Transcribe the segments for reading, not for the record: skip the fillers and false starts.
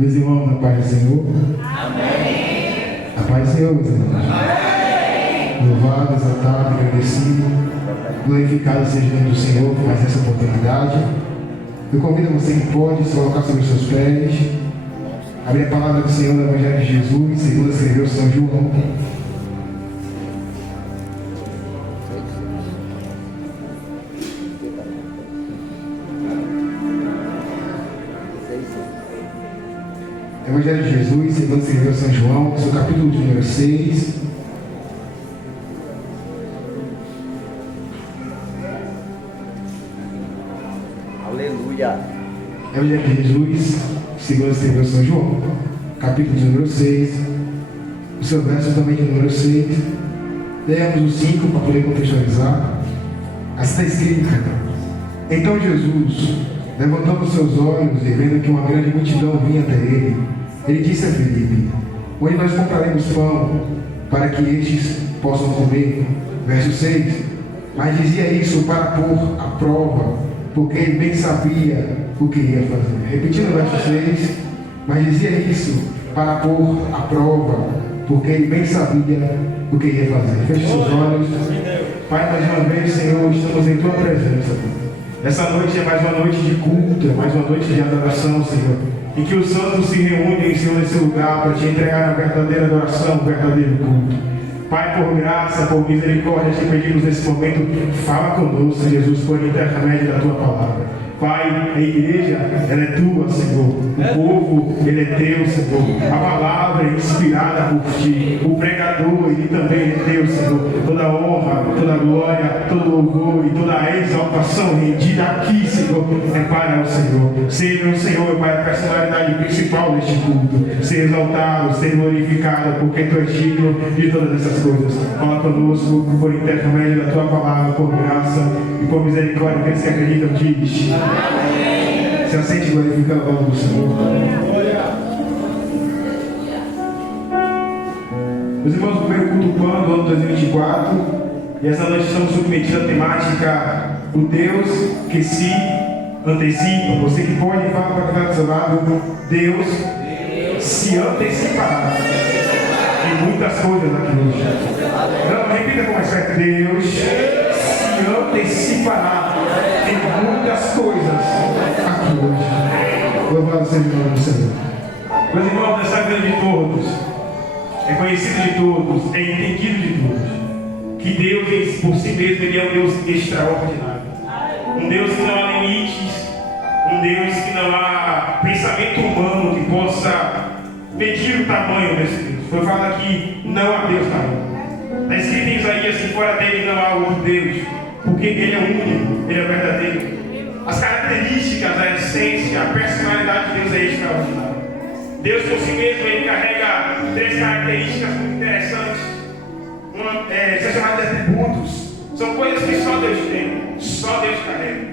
Meus irmãos, na paz do Senhor. Amém. A paz do Senhor, meus irmãos. Amém. Louvado, exaltado, agradecido, glorificado seja o nome do Senhor por mais essa oportunidade. Eu convido você que pode se colocar sobre os seus pés, abrir a palavra do Senhor no Evangelho de Jesus, segundo escreveu São João. Evangelho de Jesus, segundo escreveu São João, seu capítulo de número 6. Aleluia. Evangelho de Jesus, segundo escreveu São João, capítulo de número 6, o seu verso também de número 6. Leamos o 5 para poder contextualizar. Assim está escrito: então Jesus, levantando os seus olhos e vendo que uma grande multidão vinha até ele disse a Filipe: onde nós compraremos pão para que estes possam comer? Verso 6. Mas dizia isso para pôr à prova, porque ele bem sabia o que ia fazer. Repetindo o verso 6. Mas dizia isso para pôr à prova, porque ele bem sabia o que ia fazer. Feche seus olhos. Pai, mais uma vez, Senhor, estamos em Tua presença. Essa noite é mais uma noite de culto, é mais uma noite de adoração, Senhor, em que os santos se reúnem, Senhor, nesse lugar para Te entregar a verdadeira adoração, o verdadeiro culto. Pai, por graça, por misericórdia, Te pedimos nesse momento, fala conosco, Jesus, por intermédio da Tua palavra. Pai, a igreja, ela é Tua, Senhor. O povo, ele é Teu, Senhor. A palavra é inspirada por Ti. O pregador, ele também é Teu, Senhor. Toda honra, toda glória, todo louvor e toda exaltação rendida aqui, Senhor, é para o Senhor. Seja o Senhor, Pai, a personalidade principal deste culto. Ser exaltado, ser glorificado, porque Tu és digno de todas essas coisas. Fala conosco por intermédio da Tua palavra, por graça e por misericórdia. Aqueles que acreditam, diz. Amém. Se assente glorificando o nome do Senhor. Meus irmãos, o primeiro culto PAN do ano 2024. E essa noite estamos submetidos à temática o Deus que se antecipa. Você que pode falar para quem está do seu lado, Deus se antecipará de muitas coisas aqui hoje. Não, repita com mais forte: Deus se antecipará de muitas coisas aqui hoje. Louvado seja o nome do Senhor. Meus irmãos, é sabido de todos, é conhecido de todos, é entendido de todos, que Deus por si mesmo ele é um Deus extraordinário. Um Deus que não há limites, um Deus que não há pensamento humano que possa medir o tamanho desse Deus. Foi falado aqui, não há Deus tamanho. Está escrito em Isaías que fora dele não há outro Deus, porque ele é único, ele é verdadeiro. As características, a essência, a personalidade de Deus é extraordinária. Deus por si mesmo, ele carrega três características muito interessantes. São chamadas de atributos. São coisas que só Deus tem, só Deus carrega.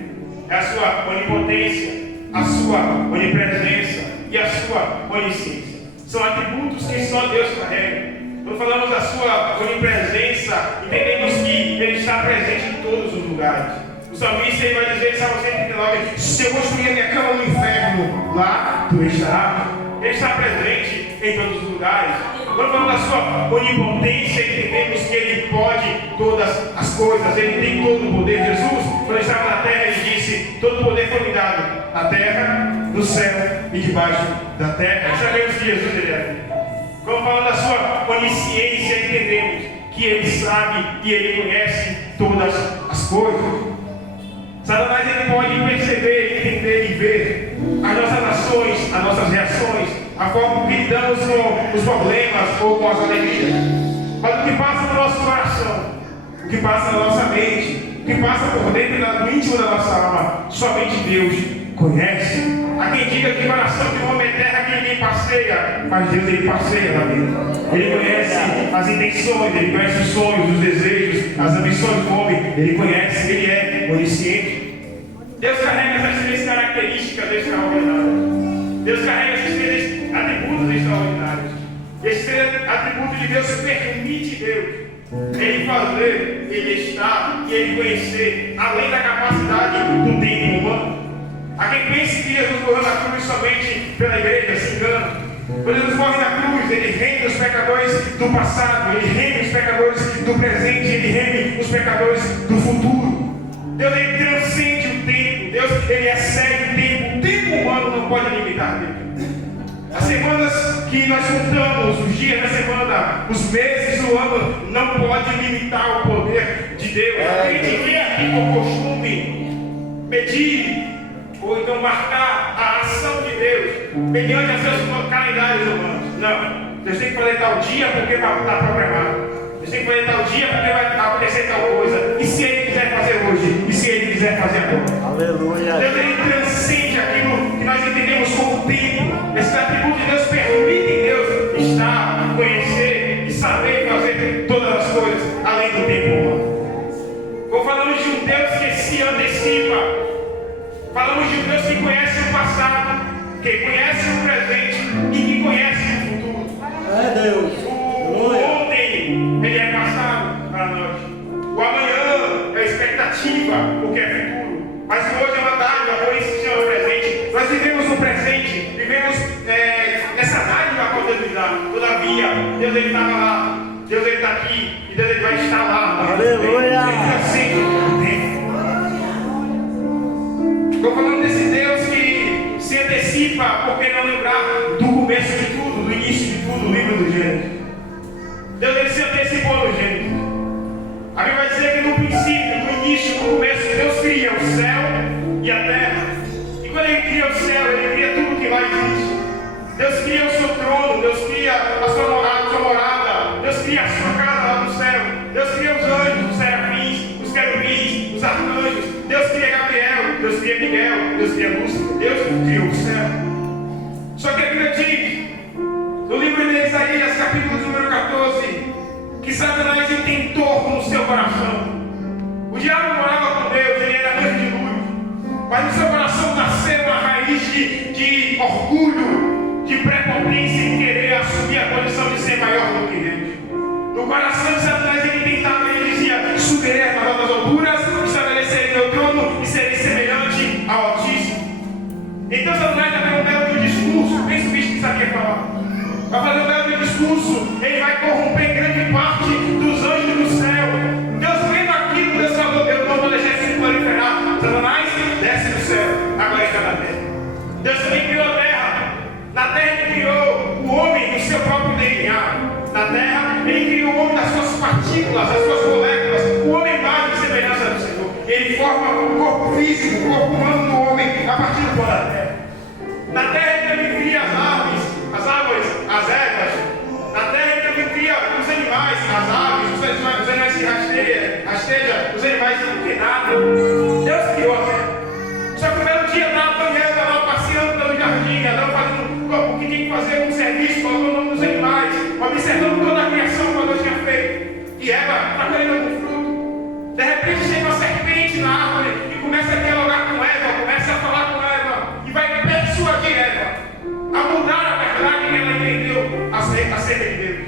É a sua onipotência, a sua onipresença e a sua onisciência. São atributos que só Deus carrega. Quando falamos da sua onipresença, entendemos que Ele está presente em todos os lugares. O salmista ele vai dizer em Salmo 139: se eu construir a minha cama no inferno, lá Tu estarás. Ele está presente em todos os lugares. Quando falamos da sua onipotência, entendemos que Ele pode todas as coisas. Ele tem todo o poder. Jesus, quando estava na terra, Ele disse: todo o poder foi me dado na terra, no céu e debaixo da terra. Sabemos que Jesus ele é. Quando falamos da sua onisciência, entendemos que Ele sabe e Ele conhece todas as coisas. Satanás ele pode perceber, entender e ver as nossas ações, as nossas reações, a forma que lidamos com os problemas ou com as alegrias. Mas o que passa no nosso coração, o que passa na nossa mente, o que passa por dentro do íntimo da nossa alma, somente Deus conhece. Há quem diga que coração de um homem é terra que ninguém passeia, mas Deus ele passeia na vida. Ele conhece as intenções, Ele conhece os sonhos, os desejos, as ambições do homem. Ele conhece, Ele é onisciente. Deus carrega essas três características extraordinárias. Deus carrega esses três atributos extraordinários. Esses três atributos de Deus permite Deus Ele fazer, Ele estar e Ele conhecer, além da capacidade do tempo humano. Há quem pense que Jesus morreu na cruz somente pela igreja, se engana. pecadores, Ele reme os pecadores do passado, Ele reme os pecadores do presente, Ele reme os pecadores do futuro. Deus, Ele transcende o tempo. Deus, Ele excede o tempo. O tempo humano não pode limitar Deus. As semanas que nós contamos, os dias da semana, os meses do ano, não pode limitar o poder de Deus. Quem diria aqui por costume medir ou então marcar a ação de Deus mediante os seus calendários humanos? Não. Deus tem que fazer tal dia porque está programado. Deus tem que fazer tal dia porque vai acontecer tal coisa. E se Ele quiser fazer hoje? E se Ele quiser fazer agora? Aleluia. Deus, Ele transcende aquilo que nós entendemos como tempo. Esses atributos de Deus permitem Deus estar, conhecer e saber fazer todas as coisas além do tempo humano. Como falamos de um Deus que se antecipa, falamos de um Deus que conhece o passado, que conhece o presente e que conhece o futuro. É Deus. O ontem, ele é passado para nós. O amanhã é expectativa, o que é futuro. Mas o hoje é uma dádiva, por isso se chama presente. Nós vivemos no presente, vivemos nessa dádiva a qual Deus nos dá. Todavia, Deus ele estava lá, Deus ele está aqui e Deus ele vai estar lá. Aleluia! Ele transcende o tempo. Estou falando desse Deus que se antecipa, por que não lembrar do começo de tudo, do início de tudo, o livro do Gênesis. Deus ele se antecipou no Gênesis. A Bíblia vai dizer que no princípio, no início, no começo, Deus cria o céu e a terra. E quando Ele cria o céu, Ele cria tudo que lá existe. Deus cria o seu trono, Deus cria a sua morada, Deus cria a sua casa lá no céu. Deus cria os anjos, os serafins, os querubins, os arcanjos. Deus cria Gabriel, Deus cria Miguel, Deus cria Lúcifer. Deus criou o céu. Só que a Bíblia diz, no livro de Isaías, capítulo número 14, que Satanás tentou no seu coração. O diabo morava com Deus, ele era anjo de luz. Mas no seu coração nasceu uma raiz de orgulho, de prepotência em querer assumir a condição de ser maior do que Deus. No coração de Satanás ele tentava, ele dizia: subirei as das alturas, estabelecerei meu trono e serei semelhante ao Altíssimo. Então Satanás vai fazer um belo discurso, pensa o bicho que sabia falar. Vai fazer um belo discurso, ele vai corromper grande parte dos anjos do céu. Deus vendo aquilo, Deus falou: eu não vou deixar esse proliferar. Satanás desce do céu, agora está na terra. Deus também criou a terra. Na terra ele criou o homem do seu próprio DNA. Na terra ele criou o homem das suas partículas, das suas moléculas. O homem imagem e semelhança do Senhor. Ele forma o corpo físico, o corpo humano do homem a partir do pó da terra. Na terra ele cria as árvores, as ervas. Na terra ele também cria os animais, as aves, os animais que rastejam, os animais que nadam. Deus criou a terra. Só que um belo dia Adão lá passeando pelo jardim, Adão fazendo o que tinha que fazer um serviço, colocando o nome dos animais, observando toda a criação que Deus tinha feito. E Eva está colhendo algum fruto. De repente chega uma serpente na árvore e começa a dialogar com Eva, começa a falar com Eva e vai persuadir Eva a mudar a verdade que ela entendeu acerca de Deus.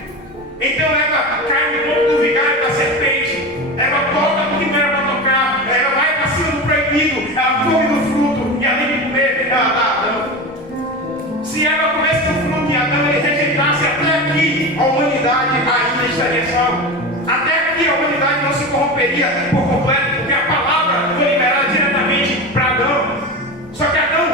Então Eva cai no ponto do vigário da serpente. Eva toca no que não era para tocar. Ela vai para cima do proibido. Ela come do fruto e além de comer, ela dá a Adão. Se Eva comesse do fruto e Adão ele rejeitasse, até aqui a humanidade ainda estaria salva. Até aqui a humanidade não se corromperia por completo, porque a palavra foi liberada diretamente para Adão. Só que Adão,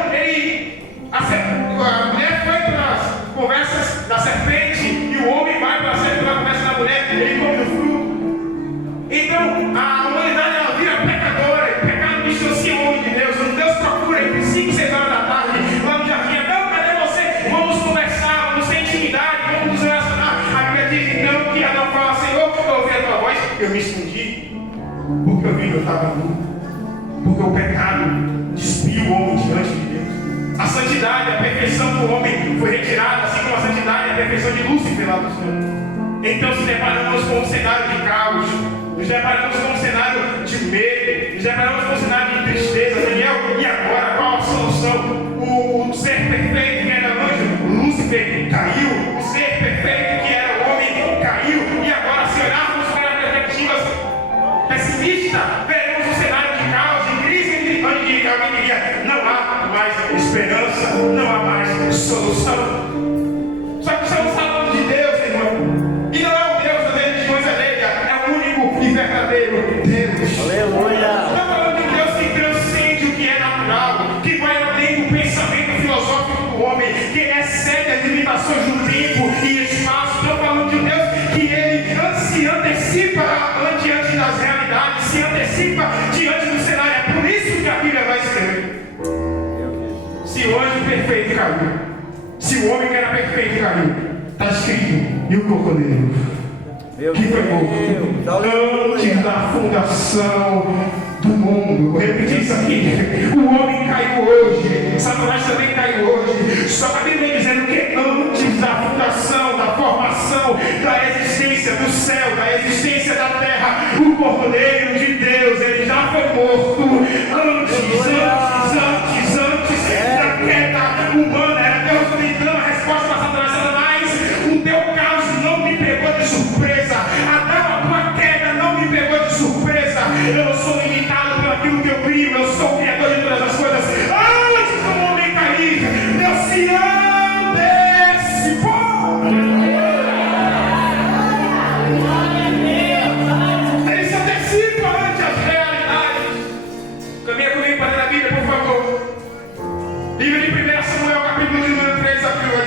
a mulher foi para as conversas da serpente e o homem vai para a conversa da mulher, ele come do fruto. Então a humanidade ela vira pecadora, e o pecado distancia o homem de Deus. Quando Deus procura entre 5 e 6 horas da tarde, lá no jardim: Adão, cadê você? Vamos conversar, vamos ter intimidade, vamos nos relacionar. A Bíblia diz então que Adão fala: Senhor, eu ouvi a tua voz, eu me escondi, porque eu vi que eu estava nu, porque o pecado despiu o homem diante de Deus. A santidade, a perfeição do homem foi retirada, assim como a santidade e a perfeição de Lúcifer lá do céu. Então se deparamos com um cenário de caos, nos deparamos com um cenário de medo, nos deparamos com um cenário de tristeza. Daniel, e agora? Qual a solução? O ser perfeito que era anjo, Lúcifer, caiu. O ser perfeito que era homem, caiu. E agora, se olharmos para perspectivas pessimistas, veremos um cenário de caos, de crise, onde alguém diria: não há mais esperança, não há mais solução. Só que estamos falando de Se o anjo perfeito caiu, se o homem que era perfeito caiu, está escrito, e o cordeiro que foi morto antes da fundação do mundo. Vou repetir isso aqui. O homem caiu hoje, Satanás também caiu hoje. Só que a Bíblia vem dizendo que antes da fundação, da formação, da existência do céu, da existência da terra, o cordeiro de Deus, ele já foi morto antes da queda humana. Era Deus tentando a resposta para Satanás. Satanás, o teu caos não me pegou de surpresa. Adão, a tua queda não me pegou de surpresa. Eu não sou limitado pelo aquilo que eu crio. Eu sou o Criador de todas as coisas. Antes do homem cair, Deus se antecipou. Ele se antecipa ante as realidades. Caminha comigo para dentro da Bíblia, por favor. Livro de 1 Samuel, capítulo de número 3, a dizer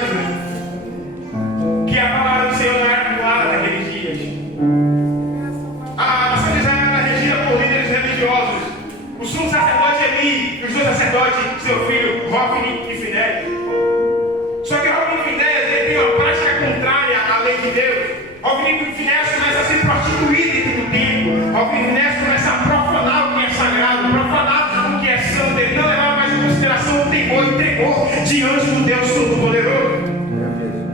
que a palavra do Senhor não era clara naqueles dias. A nação de Israel era regida por líderes religiosos. O sumo sacerdote Eli e os dois sacerdotes, seu filho Hofni e Finéias. Só que Hofni e Finéias ele tem uma prática contrária à lei de Deus. Hofni e Finéias começam a se prostituir dentro do templo. Hofni e Finéias começam a profanar o que é sagrado, profanar o que é santo. Ele não levava mais em consideração o temor e tremor diante do Deus Todo-Poderoso.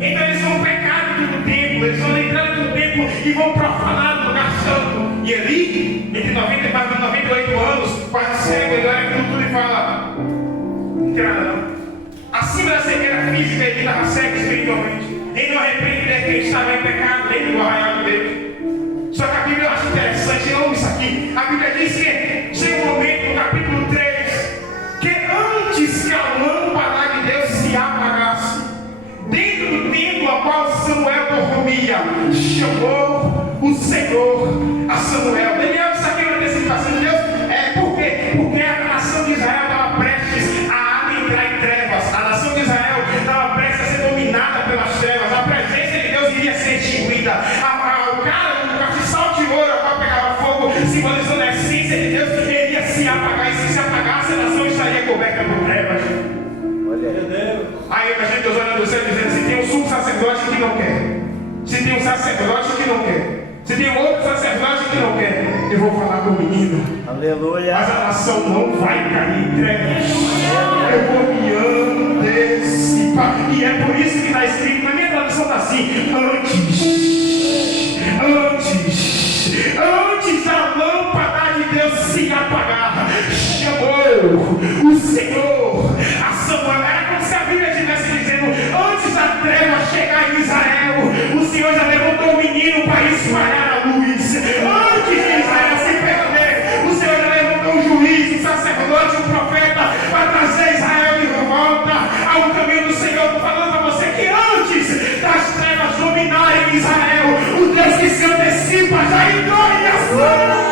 Então eles vão pecar dentro do templo, eles vão entrar dentro do templo e vão profanar o lugar santo. E Eli, entre 90 e 98 anos, quase cego, ele olha aquilo tudo e fala: não tem nada não. Acima da cegueira física, ele estava cego espiritualmente. Ele não arrepende quem estava em pecado dentro do arraial de Deus. Só que a Bíblia eu acho interessante, eu amo isso aqui. A Bíblia diz que chega um momento no capítulo 3 que antes que a lâmpada de Deus se apagasse, dentro do templo ao qual Samuel dormia, chamou o Senhor a Samuel. Daniel, isso aqui é uma antecipação de Deus. Por quê? Porque a nação de Israel estava prestes a entrar em trevas. A nação de Israel estava prestes a ser dominada pelas trevas. A presença de Deus iria ser extinguida. O castiçal de ouro, a qual pegava fogo, simbolizando a essência de Deus, ele ia se apagar. E se se apagasse, a nação estaria coberta por trevas. Aí a gente Deus olhando do céu dizendo: se tem um sumo sacerdote que não quer, se tem um sacerdote que não quer, se tem outro sacerdote que não quer, eu vou falar com o menino. Aleluia. Mas a nação não vai cair em trevas. Eu vou me antecipar. E é por isso que está escrito, na minha tradução está assim: antes da lâmpada de Deus se apagar, chamou o Senhor a Samuel. Era como se a Bíblia estivesse dizendo: antes da treva chegar em Israel, o Senhor já levantou o menino para espalhar a luz. Antes de Israel se perder, o Senhor já levantou o juiz, o sacerdote, o profeta, para trazer Israel de volta ao caminho do Senhor. Estou falando para você que antes das trevas dominarem Israel, o Deus que se antecipa já entrou em ação.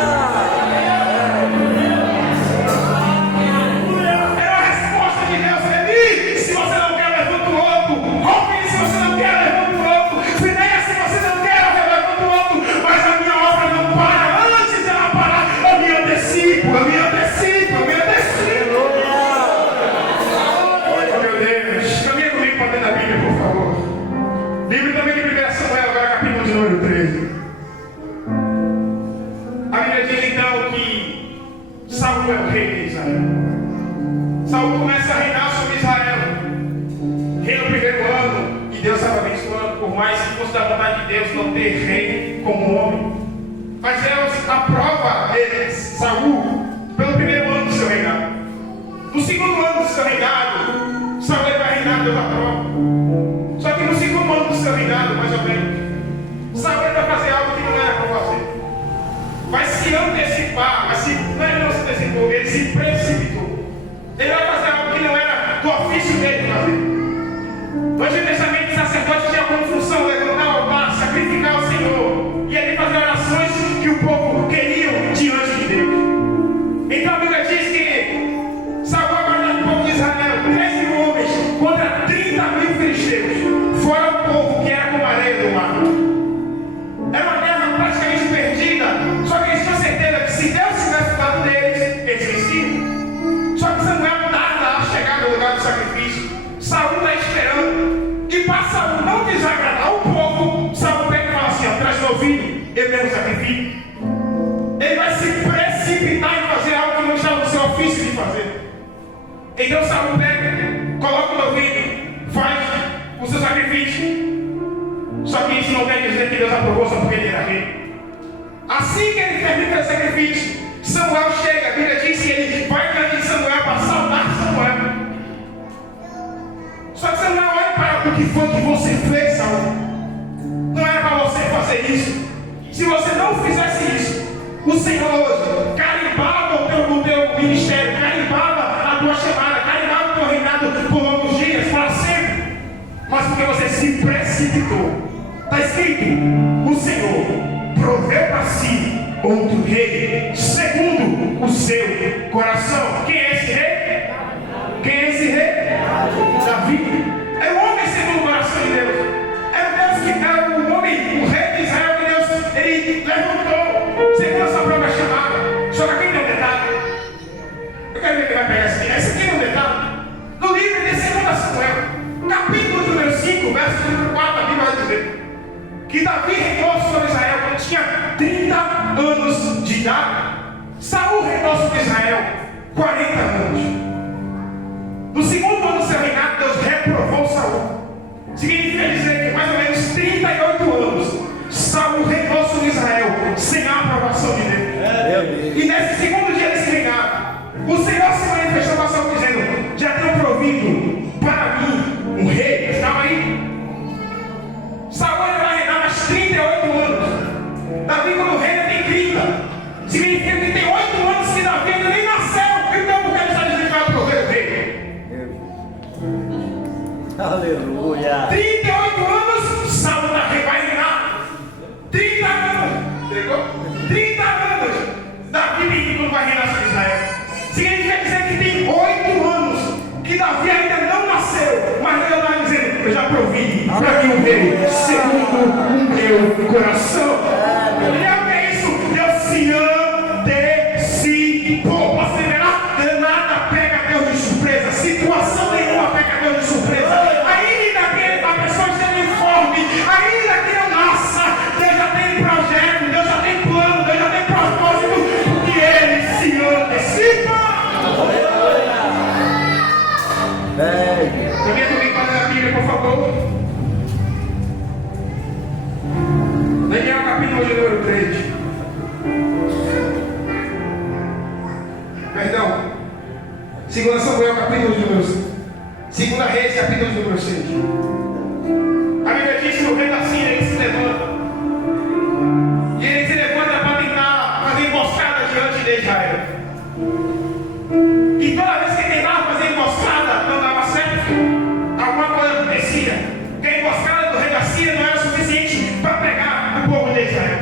Saul começa a reinar sobre Israel. Reina o primeiro ano e Deus estava abençoando, por mais que fosse da vontade de Deus não ter rei como homem. Mas Deus aprova Saul pelo primeiro ano do seu reinado. No segundo ano do seu reinado, Saul vai reinar, Deus aprova. Só que no segundo ano do seu reinado, mais ou menos, Saul vai fazer algo que não era para fazer. Vai se antecipar, mas não é que não se antecipou, ele se precipitou. Ele vai fazer algo que não era do ofício dele fazer. No Antigo Testamento, o sacerdote tinha como função levantar o altar, sacrificar ao Senhor, e ele fazer orações que o povo queria diante de Deus. Então a Bíblia diz que Saul agora no povo de Israel, 13 homens contra 30.000 filisteus, fora o povo que era como a areia do mar. Era uma guerra praticamente perdida, só que eles tinham certeza que se Deus tivesse dado deles, eles venciam. Só que Samuel tarda a chegar no lugar do sacrifício. Saul está esperando. E para Saul não desagradar o povo, Saul pega e fala assim: ó, traz meu filho, eu mesmo sacrifico. Ele vai se precipitar em fazer algo que não está no seu ofício de fazer. Então Saul pega, coloca o novilho, faz o seu sacrifício. Só que isso não quer dizer que Deus aprovou só porque ele era rei. Assim que ele termina o sacrifício, Samuel chega, a Bíblia diz que ele vai diante de Samuel para saudar Samuel. Só que Samuel olha para o que foi que você fez, Saul. Não era para você fazer isso. Se você não fizesse isso, o Senhor hoje carimbava o teu ministério, carimbava a tua chamada, carimbava o teu reinado por longos dias, para sempre. Mas porque você se precipitou. Está escrito: o Senhor proveu para si outro rei, segundo o seu coração. Quem é esse rei? Quem é esse rei? Davi. É o homem segundo o coração de Deus. É o Deus que é o homem, o rei de Israel que Deus ele levantou segundo a sua própria chamada. Só que aqui tem um detalhe. Eu quero ver quem vai pegar esse aqui. Esse aqui é um detalhe. No livro de 2 Samuel, capítulo número 5, verso número 4, a Bíblia vai dizer que Davi reinou sobre Israel quando tinha 30 anos de idade. Saul reinou sobre Israel 40 anos. No segundo ano do seu reinado, Deus reprovou Saul. Significa dizer que mais ou menos 38 anos Saul reinou sobre Israel sem a aprovação de Deus. E nesse segundo dia desse reinado, o Senhor se manifestou para Saul dizendo: já tenho provido para mim um rei. Estava aí. Saul vai reinar mais 38 anos. Davi, quando reina, tem 30. Significa que tem 8 anos que Davi ainda nem nasceu. Então, porque ele está dizendo que vai prover o rei? Aleluia. 38 anos, Saul vai reinar. 30 anos. Entendeu? 30 anos. Davi não vai reinar sobre Israel. Significa dizer que tem 8 anos que Davi ainda não nasceu. Mas Deus está dizendo: eu já provi para mim um rei, segundo o meu coração. E é o que é isso? Deus se antecipou. Posso liberar? Nada pega Deus de surpresa. Situação nenhuma pega Deus de surpresa. Ainda que a pessoa esteja informe, ainda que não nasça, Deus já tem projeto, Deus já tem plano, Deus já tem propósito, porque Ele se antecipa. Também comigo para a Bíblia, por favor. Daniel capítulo de número 3. Perdão. 2 Samuel capítulo de número 5. 2 Reis capítulo de número 6. A Bíblia diz que o rei da Síria ele se levanta. E ele se levanta para tentar fazer emboscada diante de Israel. E toda vez que ele tentava fazer emboscada, não dava certo. Alguma coisa acontecia. Porque a emboscada do rei da Síria não era suficiente para pegar o povo de Israel.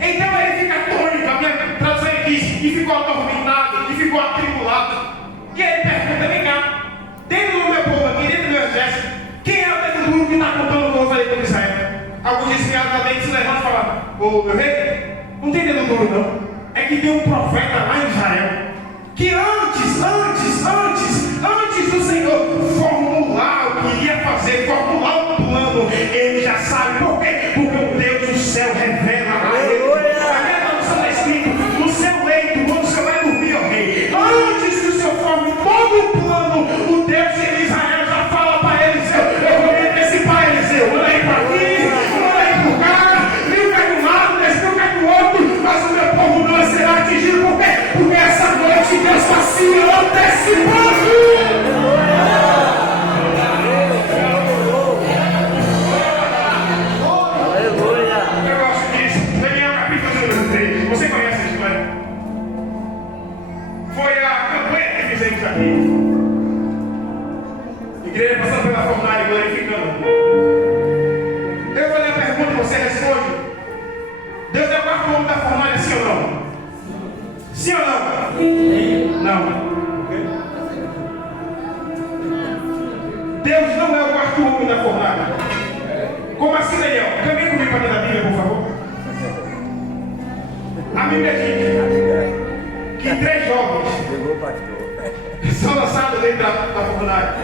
Então ele fica atônito, a minha tradução diz, e ficou atormentado, e ficou atribulado. E aí ele pergunta: vem cá, dentro do meu povo aqui, dentro do meu exército, quem é o dedo duro que está contando o povo ali com Israel? Alguns dizem que ela se levanta e fala: ô meu rei, não tem dedo duro não. É que tem um profeta lá em Israel que antes do Senhor formular o que iria fazer, formular um plano, ele já sabe. Por quê? Porque o Deus do céu revela a ele. A minha tradução está escrito: no seu leito, quando o Senhor vai dormir, ó rei, antes que o Senhor forme todo o plano, o Deus de Israel já fala para Eliseu: eu vou me antecipar, Eliseu, manda aí para aqui, manda aí por cá, mil cai de um lado, 10 mil cai do outro, mas o meu povo não será atingido. Por quê? Porque essa noite Deus está se antecipando. Igreja passando pela fornalha, glorificando. Eu vou ler a pergunta e você responde. Deus é o quarto homem da fornalha, sim ou não? Sim ou não? Não. Deus não é o quarto homem da fornalha. Como assim, Daniel? Caminhe comigo para dentro da Bíblia, por favor. A Bíblia diz que 3 jovens são lançados dentro da fornalha.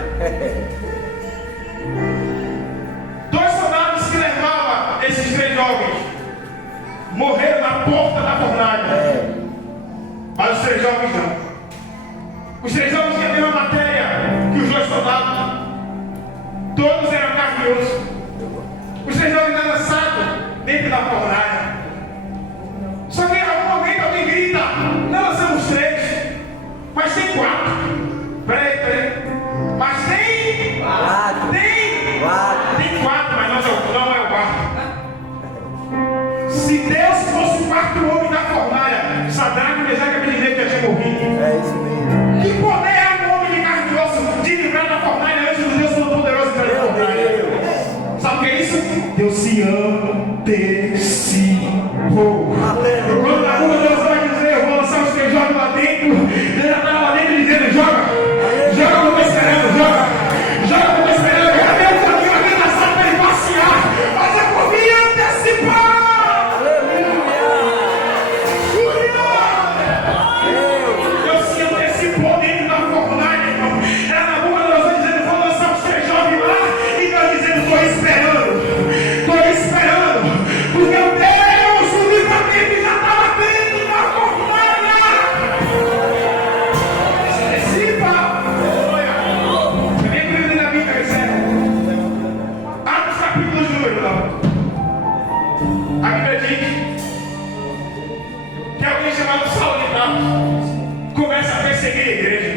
morreram na porta da fornalha. Mas os 3 jovens não. Os 3 jovens tinham a mesma matéria que os 2 soldados. Todos eram carne e osso. Os 3 jovens eram lançados dentro da fornalha. Só que em algum momento alguém grita: não somos 3, mas tem 4. Peraí. Mas tem 4. Tem 4, mas não é o 4. Se Deus fosse o 4º homem da fornalha, Sadraque, Mesaque e Abednego já tinha morrido. É isso mesmo. Que poder é um homem de carne e osso de livrar da fornalha antes do Deus Todo-Poderoso para a fornalha? Sabe o que é isso? Deus se antecipou. Quando a rua Deus vai dizer: eu vou lançar os 3 jogos lá dentro, ele já estava lá dentro dizendo: joga como eu estou esperando, joga como eu estou esperando. Eu abri o caminho aqui na sala para ele passear, mas eu podia antecipar. Deus se antecipou dentro da fornalha, irmão. Era na rua Deus vai dizendo: vou lançar os 3 jovens lá, e Deus dizendo: estou esperando, porque o Deus do livramento já estava dentro da fornalha. Antecipa. Vem comigo na Bíblia, recebe. Atos capítulo 2, a Bíblia diz que alguém chamado Saulo de Tarso começa a perseguir a igreja.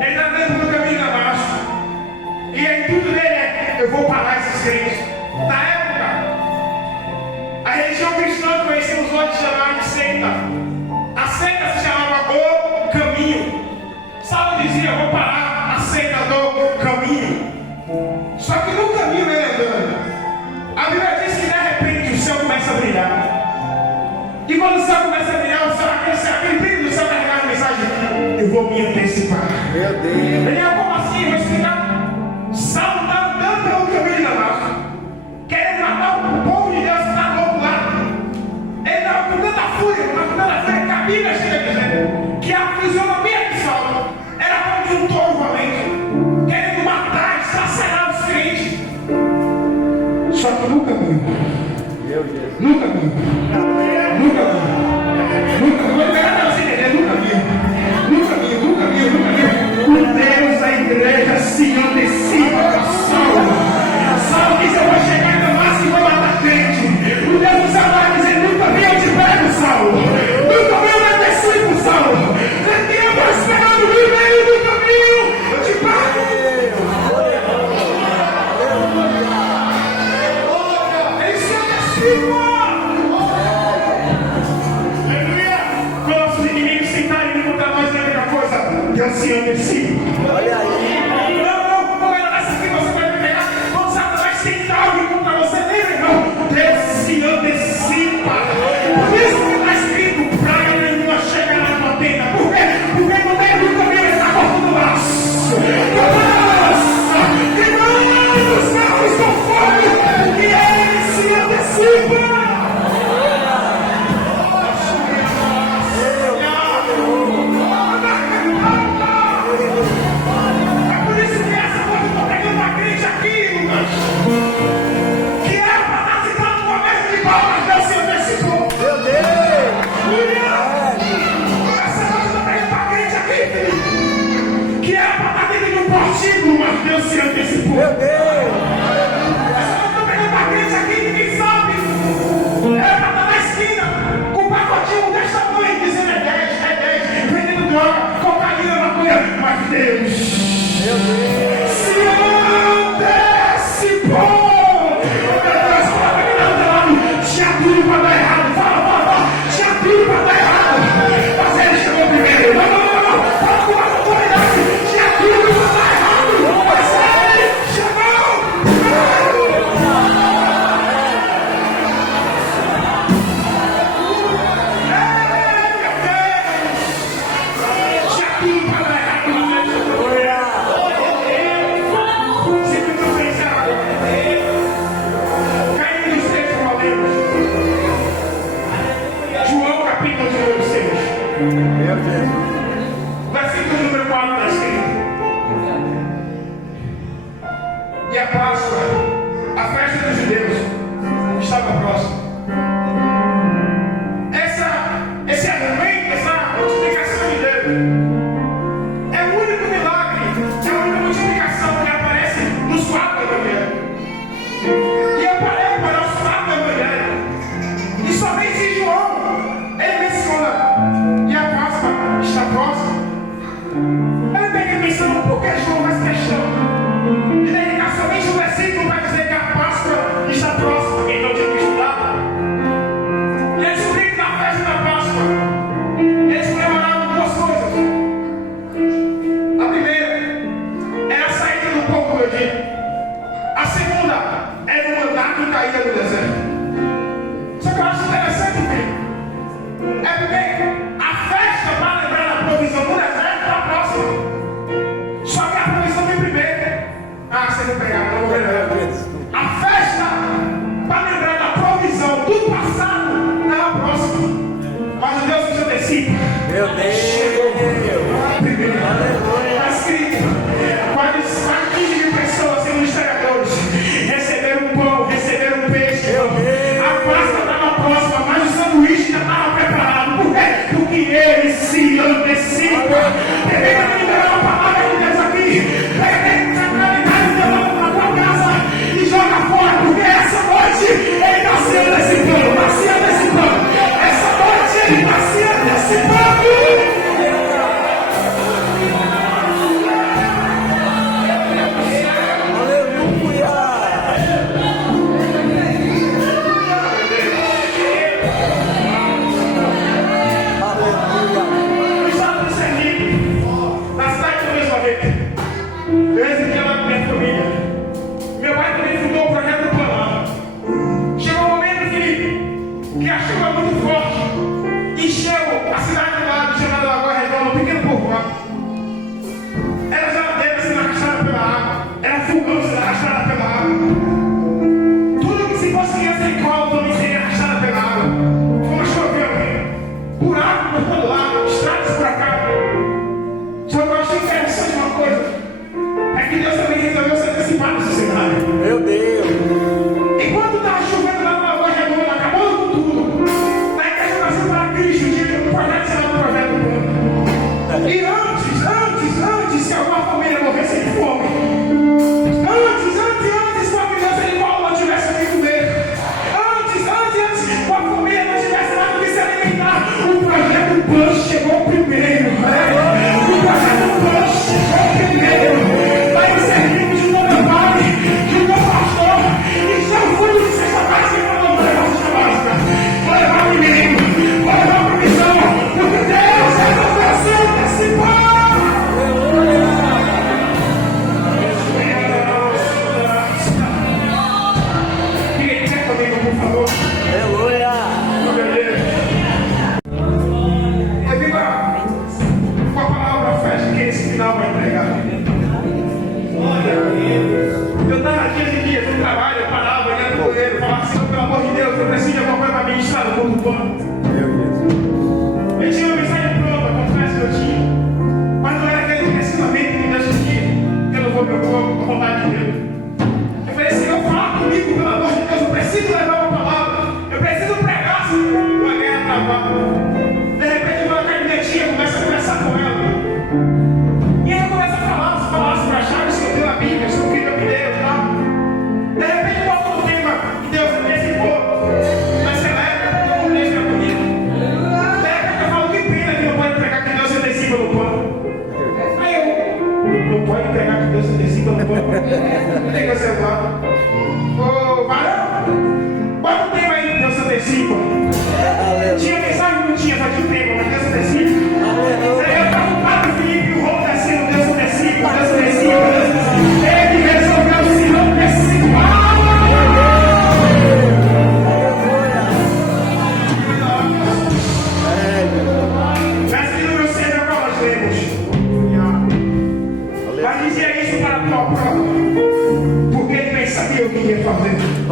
Ele está dentro do caminho da marcha. E a intuito dele é: eu vou parar esses crentes. Na época, a religião cristã conhecemos hoje chamada de seita. A seita se chamava O Caminho. Saulo dizia: eu vou parar a seita do caminho. Só que no caminho ele andando, a Bíblia diz que de repente o céu começa a brilhar. E quando o céu começa a brilhar, o céu, aquele brilho do céu carregado a mensagem: eu vou me antecipar. Meu Deus. Ele é como assim? Eu vou explicar. Saulo está andando pelo caminho de Damasco, querendo matar o povo de Deus que está do outro lado. Ele estava com tanta fúria, que a Bíblia chega dizendo que a fisionomia de Saulo era como de um touro valente, querendo matar, estraçalhar os crentes. Só que no caminho, o Deus da igreja se antecipa para Saulo. Saulo diz: eu vou chegar em Damasco e vou matar crente. O Deus do céu vai dizer: nunca vi eu te pego, Saulo. Nunca vi eu me antecipo, Saulo. Eu estou esperando no meio do caminho, eu te pego. Ele se antecipa. Deus se antecipa. Olha aí. Não era nessa que você vai me pegar. Quando Satanás tentar algo contra você, lembra, irmão? Deus se antecipa. Por isso que está escrito: praga nenhuma chega na tua tenda. Por quê? Porque no meio do caminho ele está cortando o braço. Queimando os carros com fogo. E ele se antecipa. Que era para estar sentado numa mesa de palmas, Deus se antecipou. Meu Deus. Essa noite eu estou pregando para crente aqui, que era para estar dentro de um portigo, mas Deus se antecipou. Meu Deus. Essa noite eu estou pregando para crente aqui que quem sabe era para estar na esquina com um pacotinho desse tamanho, dizendo: é 10, vendendo droga, cocaína, maconha, mas Deus se antecipou. Tinha tudo para dar errado. Fala. Tinha tudo para dar errado. Mas ele chegou primeiro. Não. Fala com mais autoridade. Tinha tudo para dar errado. Mas ele chegou primeiro. Tinha tudo para dar errado. Sempre estou pensando. Caindo nos 3 cavaleiros. João capítulo número 6. Meu Deus. Versículo número 4 está escrito: e a Páscoa, a festa dos judeus, estava próxima. povo do Egito. A segunda era o maná que caía no deserto. Só que eu acho interessante, filho. É porque a festa para lembrar da provisão do deserto é a próxima. Só que a provisão vem primeiro. Ah, você não pegar, não vou ver. A festa para lembrar da provisão do passado é a próxima. Mas o Deus que se antecipa. Meu Deus. Está escrito, quase 15 mil pessoas, segundo historiadores, receberam pão, receberam peixe. A pasta estava próxima, mas o sanduíche já estava preparado. Por quê? Porque ele se antecipa. Também vai liberar uma palavra de Deus aqui. Pega essa realidade de Deus na tua casa e joga fora, porque essa noite ele está se antecipando, está se antecipando. Essa noite ele está se antecipando.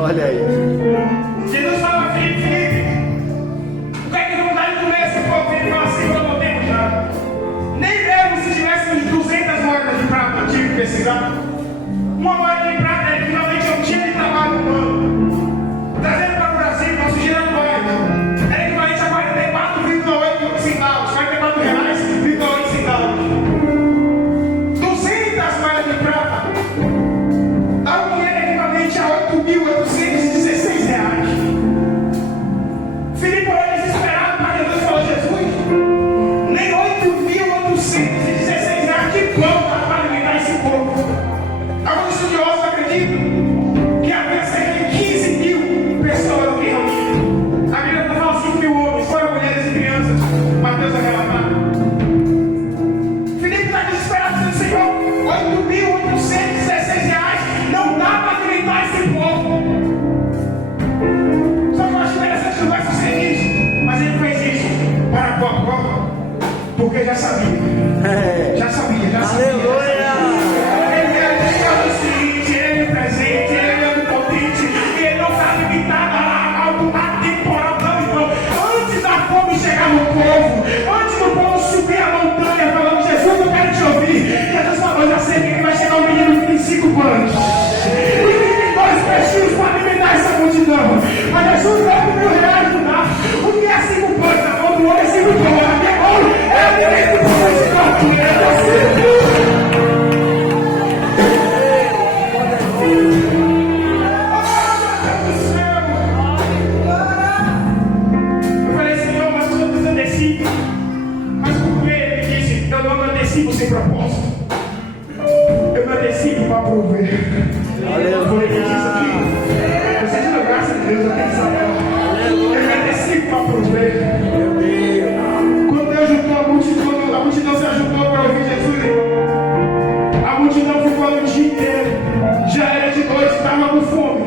Olha aí. Jesus fala, Felipe, o que é que não dá de comer esse povo? Ele fala assim, eu não tenho já. Nem mesmo se tivéssemos 200 moedas de prata, eu tive que precisar. Uma moeda de prata é equivalente a um dia de trabalho humano. Trazendo para o Brasil, nosso girando moeda, é equivalente a 44,8 centavos, R$44,8 centavos. 200 moedas de prata, algo que é equivalente a 8.816 reais. Filipe era desesperado, mas Deus falou, Jesus, nem 8.816 reais de pão dá para alimentar esse povo. Alguns estudiosos acreditam que havia cerca de 15 mil pessoas aqui reunidas. A Bíblia não fala 5 mil homens, foram mulheres e crianças. Mateus é relatado. Filipe está desesperado, dizendo, Senhor, 8.816 Jesus dá R$1.000 do nada. O que é 5 pães na mão do homem é 5 pães. A minha mão é direito para o escroto. É assim. Sem propósito, eu me antecipo para prover. Eu falei que diz aqui, você diz graças a Deus, eu tenho Israel. Eu me antecipo para prover. Quando Deus juntou a multidão se ajuntou para ouvir Jesus, irmão. A multidão ficou o dia inteiro, já era de noite, estava com fome.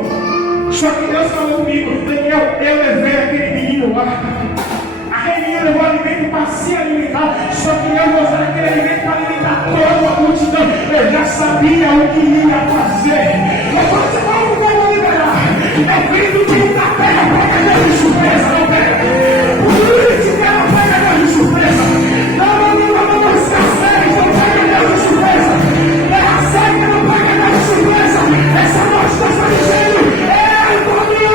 Só que Deus falou comigo, Daniel, eu levei aquele menino lá. Aquele menino levou alimento para se alimentar, só que eu vou usar aquele alimento para alimentar toda a multidão. Eu já sabia o que ia fazer. Mas você não vai liberar. É vindo de da terra, pega Deus de surpresa, não pega. Por isso que ela pega Deus de surpresa. Não, escassez, não pega Deus de surpresa. Terra seca, não pega Deus de surpresa. Essa noite Deus está dizendo, todo mundo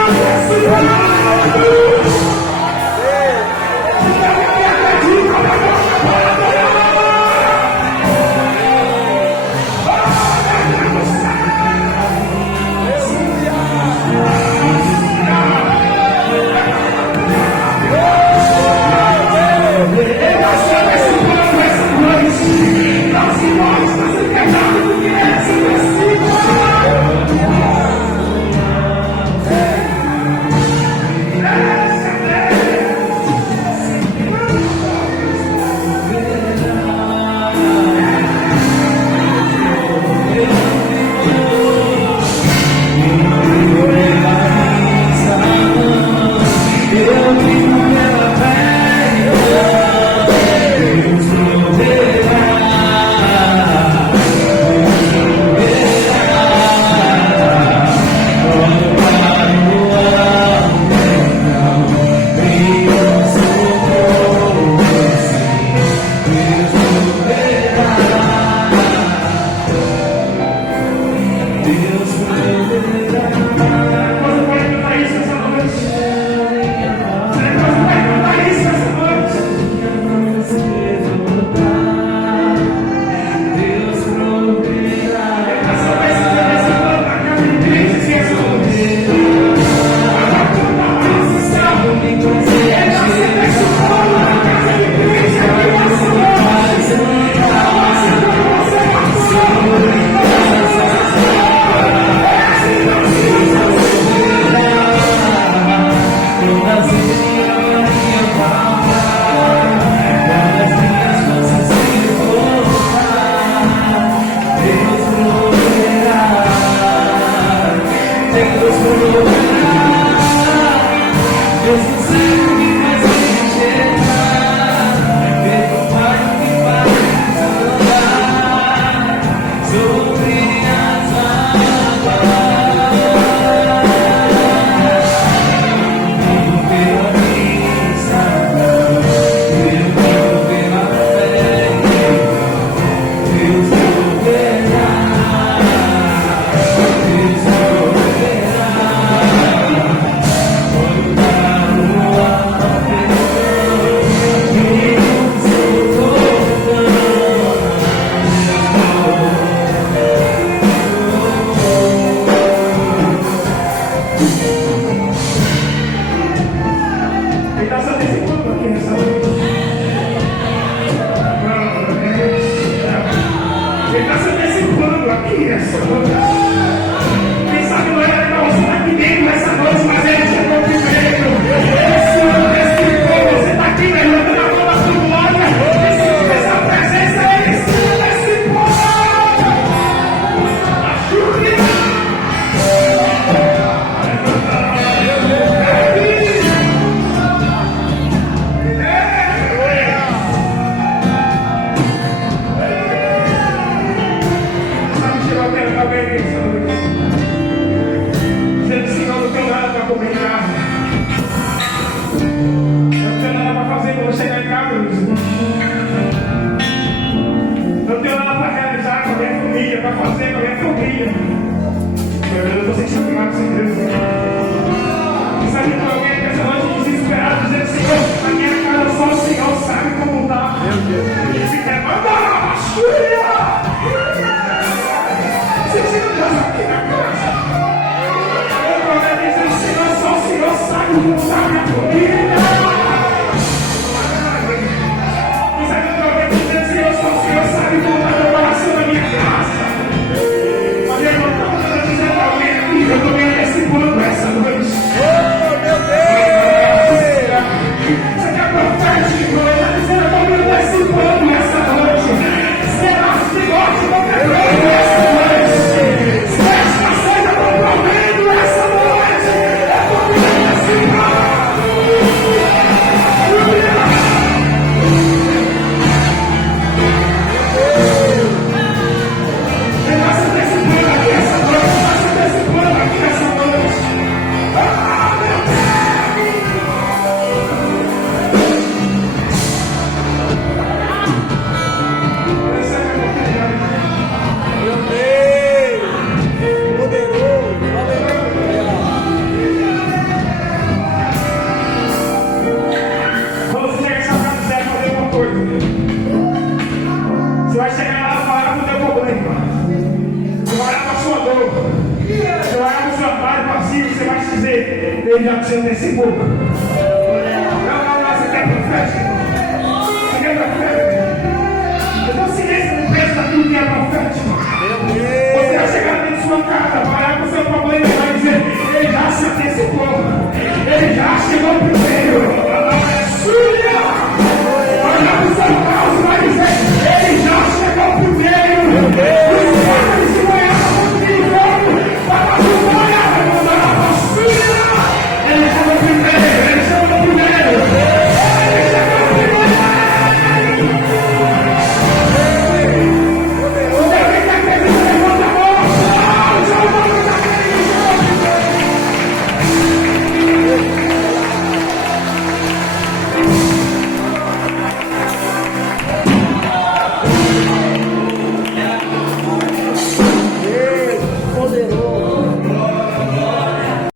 Sabe qual Você tira Deus aqui na casa. Eu profetizo o Senhor, só o Senhor sabe como tá minha família. Mas aí eu profetizo o Senhor, só o Senhor sabe como tá meu coração na minha casa. Mas eu não estou profetizando alguém aqui, eu estou me antecipando essa noite. Oh, meu Deus! Você quer profético? Eu estou dizendo, eu estou me antecipando essa noite. Será que gosta de qualquer coisa essa noite? Esta seja comprometendo essa noite. Eu estou me antecipando. Ele vai se antecipando aqui essa noite. Vai se antecipando aqui essa noite. Ah, meu Deus! Recebe a oportunidade. Meu Deus! Poderoso! Aleluia! Quando você chegar em sua casa, você vai fazer uma coisa. Você vai chegar lá e falar do teu problema. Você vai olhar para a sua dor. Você vai olhar para o seu armário vazio. Você vai dizer: Ele já te antecipou. Não, você quer profético.